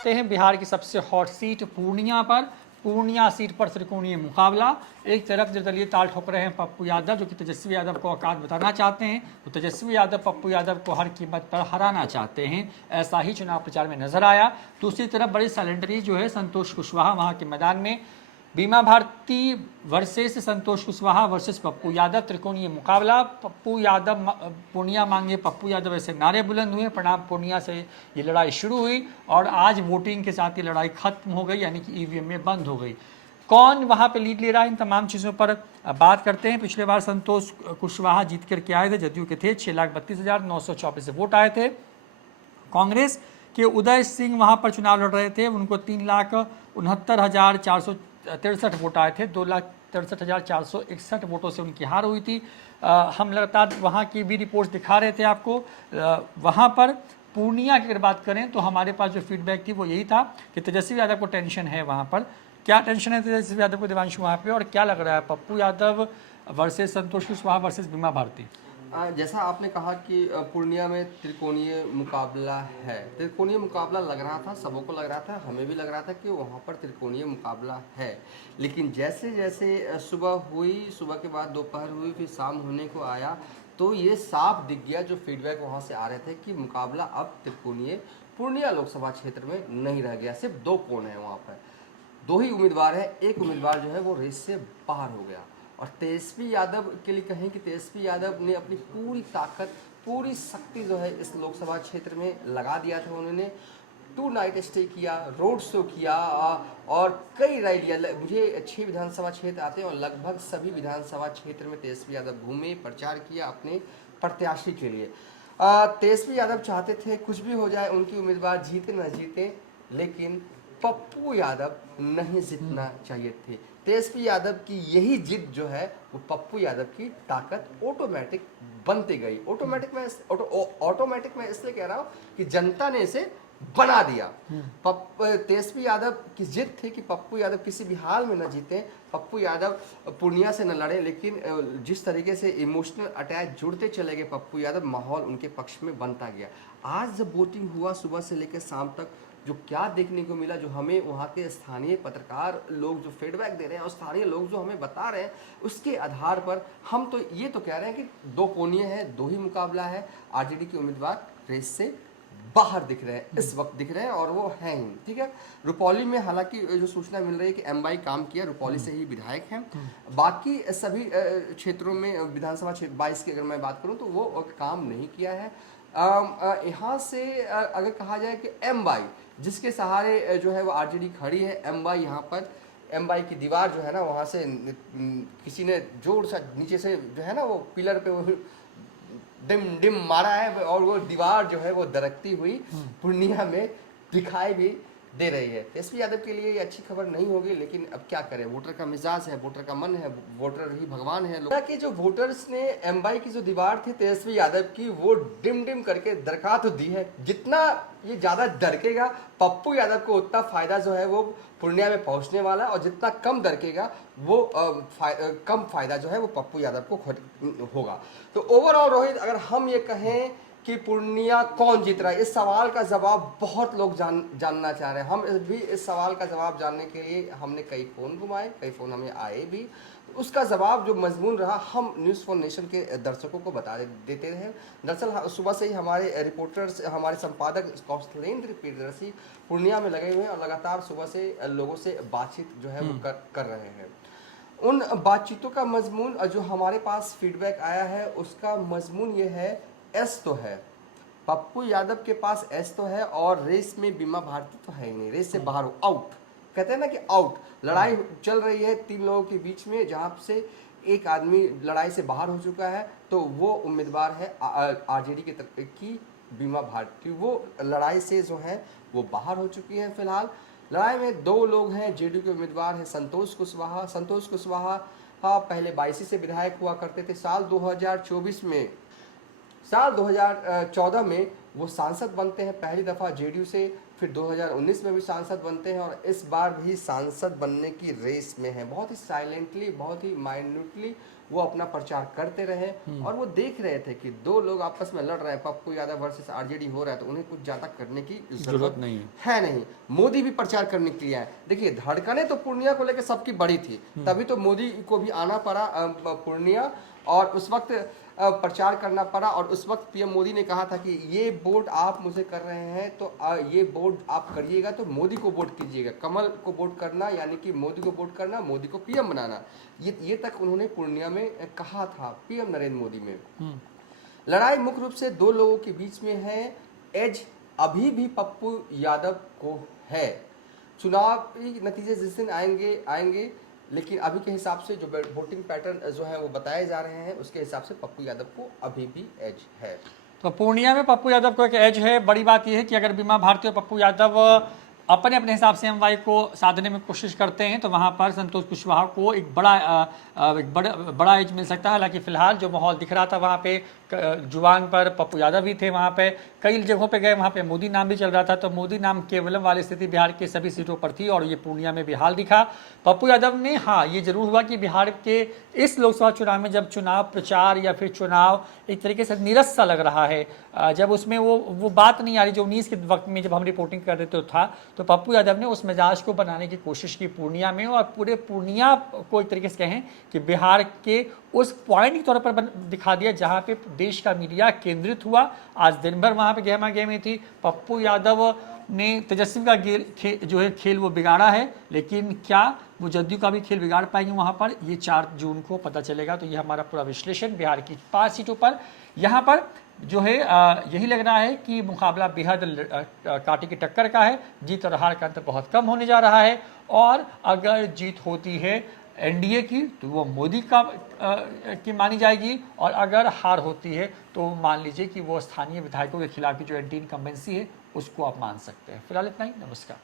पहुंचते हैं बिहार की सबसे हॉट सीट पूर्णिया पर। पूर्णिया सीट पर त्रिकोणीय मुकाबला। एक तरफ निर्दलीय ताल ठोक रहे हैं पप्पू यादव, जो कि तेजस्वी यादव को औकात बताना चाहते हैं, तो तेजस्वी यादव पप्पू यादव को हर कीमत पर हराना चाहते हैं। ऐसा ही चुनाव प्रचार में नजर आया। दूसरी तरफ बड़ी सैलेंडरी जो है संतोष कुशवाहा वहां के मैदान में। बीमा भारती वर्सेस संतोष कुशवाहा वर्सेस पप्पू यादव, त्रिकोणीय मुकाबला। पप्पू यादव पूर्णिया मांगे पप्पू यादव ऐसे नारे बुलंद हुए। प्रणाम पूर्णिया से ये लड़ाई शुरू हुई और आज वोटिंग के साथ ये लड़ाई खत्म हो गई, यानी कि ईवीएम में बंद हो गई। कौन वहां पे लीड ले रहा है, इन तमाम चीज़ों पर बात करते हैं। पिछले बार संतोष कुशवाहा जीत करके आए थे, जदयू के थे, 6,32,924 वोट आए थे। कांग्रेस के उदय सिंह वहां पर चुनाव लड़ रहे थे, उनको 3,69,463 वोट आए थे। 2,63,461 वोटों से उनकी हार हुई थी। हम लगातार वहां की भी रिपोर्ट्स दिखा रहे थे आपको। वहां पर पूर्णिया की अगर बात करें तो हमारे पास जो फीडबैक थी वो यही था कि तेजस्वी यादव को टेंशन है वहां पर। क्या टेंशन है तेजस्वी यादव को, देवांशु, वहाँ पे? और क्या लग रहा है, पप्पू यादव वर्सेस संतोष कुशवाहा वर्सेस बीमा भारती? जैसा आपने कहा कि पूर्णिया में त्रिकोणीय मुकाबला है। त्रिकोणीय मुकाबला लग रहा था, सबों को लग रहा था, हमें भी लग रहा था कि वहाँ पर त्रिकोणीय मुकाबला है। लेकिन जैसे जैसे सुबह हुई, सुबह के बाद दोपहर हुई, फिर शाम होने को आया, तो ये साफ दिख गया, जो फीडबैक वहाँ से आ रहे थे, कि मुकाबला अब त्रिकोणीय पूर्णिया लोकसभा क्षेत्र में नहीं रह गया। सिर्फ 2 कोण है वहाँ पर, 2 ही उम्मीदवार है। एक उम्मीदवार जो है वो रेस से बाहर हो गया। और तेजस्वी यादव के लिए कहें कि तेजस्वी यादव ने अपनी पूरी ताकत, पूरी शक्ति जो है इस लोकसभा क्षेत्र में लगा दिया था। उन्होंने 2 नाइट स्टे किया, रोड शो किया और कई रैलियाँ। मुझे 6 विधानसभा क्षेत्र आते हैं और लगभग सभी विधानसभा क्षेत्र में तेजस्वी यादव घूमे, प्रचार किया अपने प्रत्याशी के लिए। तेजस्वी यादव चाहते थे कुछ भी हो जाए, उनकी उम्मीदवार जीते न जीते, लेकिन पप्पू यादव नहीं जीतना चाहिए थे। तेजस्वी यादव की यही जिद जो है वो पप्पू यादव की ताकत ऑटोमेटिक बनती गई। ऑटोमेटिक मैं इसलिए कह रहा हूँ कि जनता ने इसे बना दिया। तेजस्वी यादव की जिद थी कि पप्पू यादव किसी भी हाल में न जीते, पप्पू यादव पूर्णिया से न लड़े, लेकिन जिस तरीके से इमोशनल अटैच जुड़ते चले गए पप्पू यादव, माहौल उनके पक्ष में बनता गया। आज जब वोटिंग हुआ सुबह से लेकर शाम तक, जो क्या देखने को मिला, जो हमें वहाँ के स्थानीय पत्रकार लोग जो फीडबैक दे रहे हैं और स्थानीय लोग जो हमें बता रहे हैं, उसके आधार पर हम तो ये तो कह रहे हैं कि 2 कोणीय है, 2 ही मुकाबला है। आरजेडी के उम्मीदवार रेस से बाहर दिख रहे हैं, इस वक्त दिख रहे हैं, और वो हैं ही, ठीक है। रुपौली में हालांकि जो सूचना मिल रही है कि एमवाई काम किया, रुपौली से ही विधायक हैं। बाकी सभी क्षेत्रों में, विधानसभा क्षेत्र 22 की अगर मैं बात करूँ तो वो काम नहीं किया है। यहाँ से अगर कहा जाए कि एमवाई जिसके सहारे जो है वो आरजेडी खड़ी है, एमवाई यहाँ पर, एमवाई की दीवार जो है ना, वहाँ से किसी ने जोर सा नीचे से जो है ना वो पिलर पे वो डिम डिम मारा है, और वो दीवार जो है वो दरकती हुई पूर्णिया में दिखाई भी दे रही है। तेजस्वी यादव के लिए ये अच्छी खबर नहीं होगी, लेकिन अब क्या करें, वोटर का मिजाज है, वोटर का मन है, वोटर ही भगवान है। लोग के जो वोटर्स ने एमवाई की जो दीवार थी तेजस्वी यादव की, वो डिम डिम करके दरका तो दी है। जितना ये ज़्यादा दरकेगा पप्पू यादव को, उतना फायदा जो है वो पूर्णिया में पहुंचने वाला है, और जितना कम दरकेगा वो कम फायदा जो है वो पप्पू यादव को होगा। तो ओवरऑल रोहित, अगर हम ये कहें कि पूर्णिया कौन जीत रहा है, इस सवाल का जवाब बहुत लोग जानना चाह रहे हैं। हम भी इस सवाल का जवाब जानने के लिए हमने कई फ़ोन घुमाए, कई फ़ोन हमें आए भी। उसका जवाब जो मजमून रहा, हम न्यूज़ फॉर नेशन के दर्शकों को बता देते रहे। दरअसल सुबह से ही हमारे रिपोर्टर्स, हमारे संपादक कौशलेंद्र प्रियदर्शी पूर्णिया में लगे हुए हैं और लगातार सुबह से लोगों से बातचीत जो है वो कर रहे हैं। उन बातचीतों का मजमून, जो हमारे पास फीडबैक आया है उसका मजमून ये है, एस तो है, पप्पू यादव के पास एस तो है, और रेस में बीमा भारती तो है ही नहीं, रेस से बाहर हो, आउट। कहते हैं ना कि आउट। लड़ाई चल रही है 3 लोगों के बीच में, जहां से एक आदमी लड़ाई से बाहर हो चुका है, तो वो उम्मीदवार है आरजेडी की तरफ की बीमा भारती। वो लड़ाई से जो है वो बाहर हो चुकी है। फिलहाल लड़ाई में 2 लोग हैं, जेडीयू के उम्मीदवार हैं संतोष कुशवाहा। संतोष कुशवाहा पहले 22 से विधायक हुआ करते थे। साल 2014 में वो सांसद बनते हैं पहली दफ़ा जेडीयू से, फिर 2019 में भी सांसद बनते हैं और इस बार भी सांसद बनने की रेस में हैं। बहुत ही साइलेंटली, बहुत ही माइन्यूटली वो अपना प्रचार करते रहे और वो देख रहे थे कि दो लोग आपस में लड़ रहे हैं, पप्पू यादव वर्सेस आरजेडी हो रहा है, तो उन्हें कुछ ज़्यादा करने की जरूरत नहीं। मोदी भी प्रचार करने के लिए आए। देखिए, धड़कने तो पूर्णिया को लेकर सबकी बड़ी थी, तभी तो मोदी को भी आना पड़ा पूर्णिया, और उस वक्त प्रचार करना पड़ा। और उस वक्त पीएम मोदी ने कहा था कि ये वोट आप मुझे कर रहे हैं तो ये वोट आप करिएगा तो मोदी को वोट कीजिएगा। कमल को वोट करना यानी कि मोदी को वोट करना, मोदी को पीएम बनाना, ये तक उन्होंने पूर्णिया में कहा था पीएम नरेंद्र मोदी में। लड़ाई मुख्य रूप से दो लोगों के बीच में है। एज अभी भी पप्पू यादव को है। चुनावी नतीजे जिस दिन आएंगे लेकिन अभी के हिसाब से जो वोटिंग पैटर्न जो है वो बताए जा रहे हैं, उसके हिसाब से पप्पू यादव को अभी भी एज है। तो पूर्णिया में पप्पू यादव को एक एज है। बड़ी बात यह है कि अगर बीमा भारती और पप्पू यादव अपने हिसाब से एमवाई को साधने में कोशिश करते हैं तो वहां पर संतोष कुशवाहा को एक बड़ा एज मिल सकता है। हालांकि फिलहाल जो माहौल दिख रहा था वहां पे जुबान पर पप्पू यादव भी थे, वहां पे कई जगहों पे गए, वहां पे मोदी नाम भी चल रहा था, तो मोदी नाम केवलम वाली स्थिति बिहार के सभी सीटों पर थी और ये पूर्णिया में भी हाल दिखा। पप्पू यादव ने, हाँ, ये जरूर हुआ कि बिहार के इस लोकसभा चुनाव में जब चुनाव प्रचार या फिर चुनाव एक तरीके से नीरस सा लग रहा है, जब उसमें वो बात नहीं आ रही जो 19 के वक्त में जब हम रिपोर्टिंग कर रहे थे था, तो पप्पू यादव ने उस मिजाज को बनाने की कोशिश की पूर्णिया में और पूरे पूर्णिया को एक तरीके से कहें कि बिहार के उस पॉइंट के तौर पर दिखा दिया जहां पे देश का मीडिया केंद्रित हुआ। आज दिन भर वहां पे गहमा गहमी थी। पप्पू यादव ने तेजस्वी का जो है खेल वो बिगाड़ा है, लेकिन क्या वो जदयू का भी खेल बिगाड़ पाएंगे वहां पर, ये 4 जून को पता चलेगा। तो ये हमारा पूरा विश्लेषण बिहार की 5 सीटों पर। यहाँ पर जो है यही लग रहा है कि मुकाबला बेहद कांटे की टक्कर का है। जीत और हार का अंतर बहुत कम होने जा रहा है और अगर जीत होती है एनडीए की तो वो मोदी की मानी जाएगी और अगर हार होती है तो मान लीजिए कि वो स्थानीय विधायकों के खिलाफ की जो एंटी इनकम्बेंसी है उसको आप मान सकते हैं। फिलहाल इतना ही। नमस्कार।